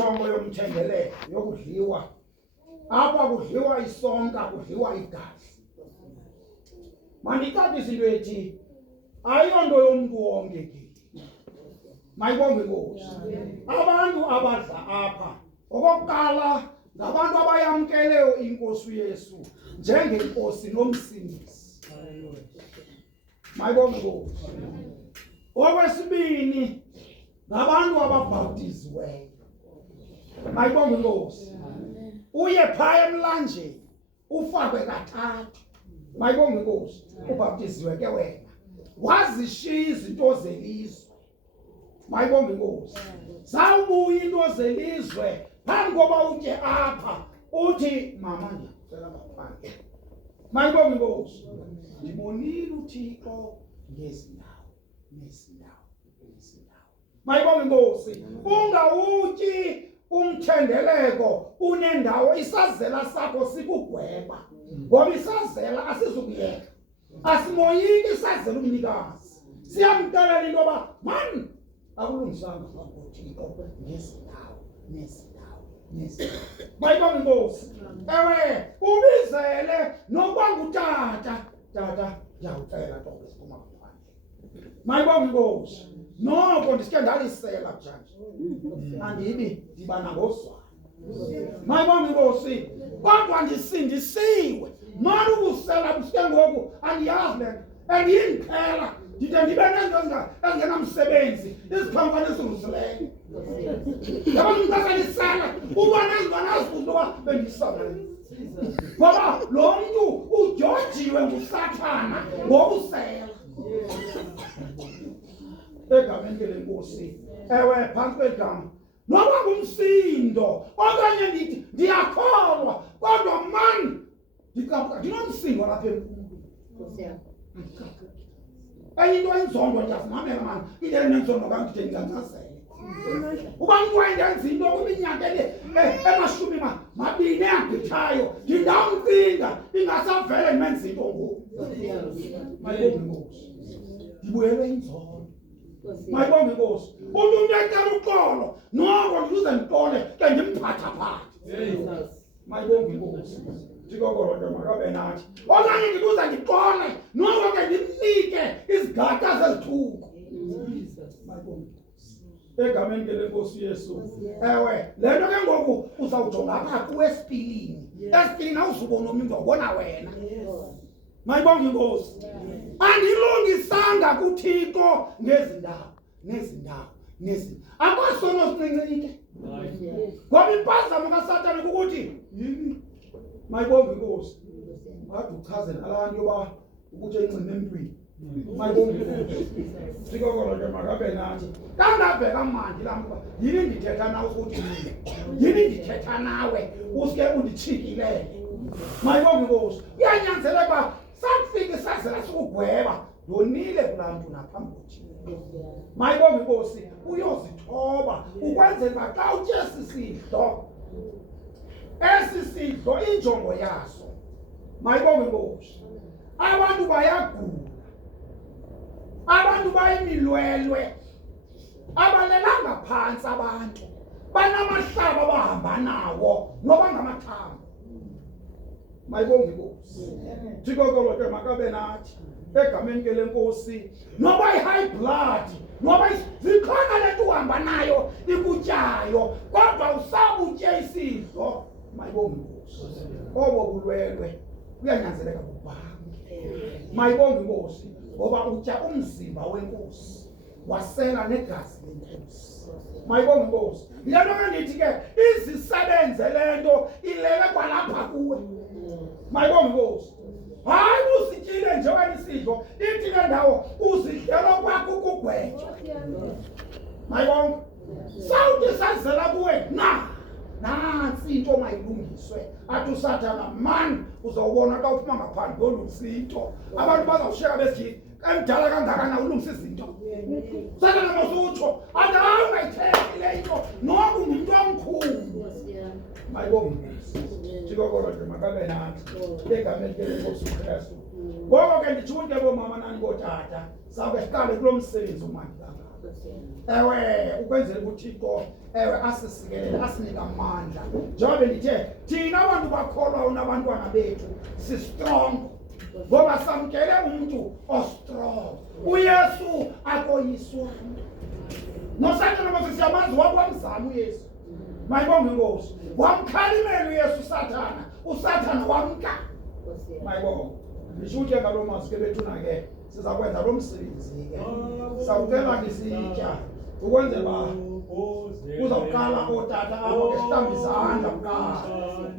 injongo yomthendeleko yokudliwa apha kudliwa isonka kudliwa igazi. Mandicacise into ethi ayonto yomntu wonke ke. Mayibonge Nkosi. Abantu abadla apha okokuqala ngabantu abayamkeleyo inkosi uYesu njengenkosi nomsindisi. Mayibonge Nkosi. Okwesibini ngabantu ababhaptiziweyo. Mayibonge Nkosi. Uye phaya emlanjeni ufakwe kathathu. Mayibonge Nkosi. Ubhaptiziwe ke wena. Wazishiya izinto zelizwe. Mayibonge Nkosi. Zawubuya into zelizwe phambi koba utye apha uthi mama ndiyacela ngaphandle. Mayibonge Nkosi. Ndibonile uThixo ngezindawo nezindawo. Mayibonge Nkosi. Ungawutyi umthendeleko unendawo isazela sakho sikugweba. Ngoba isazela asizukuyeka. Asimoyiki isazela umnikazi. Siyamxelela into yoba man akulungisanga uThixo ngezindawo nezindawo. Mayibonge Nkosi. Ewe ubizele nokuba ngutata. Tata ndiyawucela toke siphuma ngaphandle. Mayibonge Nkosi. Noko ndisike ndalisela njani. Andibi ndiba nangozwana. Mayibonge Nkosi. Kodwa ndisindisiwe. Mara ubusela busike ngoku andiyazi le nto. Andiyindiphela. Ndide ndibe nento ezingenamsebenzi. Izikhampani ezirusileyo. Yaba ngumntazalisela. Ubona izibana azifundo uba bendisala. Ngoba lo mntu ujojiwe nguSathana ngobusela. Egameni lenkosi. Ewe phantsi kwegama. Noba ngumsindo okanye ndithi ndiyakholwa kodwa mani ndinomsindo lapha empumlweni. Enye into enzondo ndiyazimamela mani ile nenzondo kamdide ndingancazele. Uba mntu wayendenza into kwiminyaka emashumi 2 egqithayo ndingawumcinga ingasavele ndimenza into ngoku. Mayibonge Nkosi. Ndibuyele inzondo. Mayibonge Nkosi. Umntu uyacela uxolo noko ndize nditole ke ndimphathaphathe. Mayibonge Nkosi. Ndikokolo nto makabe nathi. Okanye ndikuze ndixole noko ke ndimnike izigata zezithuko. Mayibonge Nkosi. Egameni lenkosi uYesu. Ewe le nto ke ngoku uzawujonga apha kuwesipilini. Esipilini awuzubona omnye uzawubona wena. Mayibonge Nkosi. Andilungisanga kuThixo nezindawo. Akwasono sincinike. Ngoba impazamo kaSathane kukuthi yini? Mayibonge Nkosi. Ngathi uchazela abantu yoba ukuthi encime empini. Mayibonge Nkosi. Sikokolo nje makabe nathi. Kangabheka manje lamva. Yini ndithetha nawe ukuthi yini ndithetha nawe usike undithikilele. Mayibonge Nkosi. Kuyanyanzeleka sakufika isazela sikugweba. Ndonile kulaa mntu naphambi koThixo. Mayibonge Nkosi. Uyozithoba ukwenzela uba xa utye esi sidlo injongo yaso. Mayibonge Nkosi. Abantu bayagula. Abantu bayimilwelwe. Abalelanga phansi abantu. Banamahlaba abahamba nawo noba ngamathambo. Mayibonge Nkosi. Thikokolo ke makabe nathi. Egameni lenkosi. Noba i-high blood. Noba zikhona le nto uhamba nayo ikutyayo. Kodwa usabutye isidlo. Mayibonge Nkosi. Obo bulwelwe kuyanyanzeleka bubange. Mayibonge Nkosi. Ngoba utya umzimba wenkosi. Wasela negazi lenkosi. Mayibonge Nkosi. Yena ngithi ke izisebenze lento ilele kwalapha kuwe. Mayibonge Nkosi. Hayi usityile nje wena isidlo ithi ke ndawo uzidlela kwakho ukugwetshwa. Mayibonge. Sawuthi sazela kuwe nansi into mayilungiswe. Athi uSathana man uzawubona xa uphuma ngaphandle kolungisa into. Abantu bazawusheka besithi emdala kangakana ulungisa izinto. Sathana masutsho athi hayi ungayithethi le into noko ngumuntu omkhulu. Mayibonge Thikokolo nje makabe nathi egameni lenkosi uKristu. Ngoko ke nditshunte bomama nani ngootata sawube siqale kulo msebenzi umandi kangaka. ewe ukwenzela ukuthi uThixo ewe asisikelele asinike amandla njengoba ndithe thina abantu bakholwa unabantwana bethu si strong ngoba samkele umuntu ostrong uYesu akoyiswa nosathana mase siyamazi wakwamzama uYesu mayibonge inkosi wamkhalimela uYesu usathana wamka mayibonge ngishuthi ngalo mazwi bethuna ke sizakwenza lo msebenzi ke sawucela ngisitya ukwenzela ba uzawuqala otata apho ngesihlambi izandla kuqala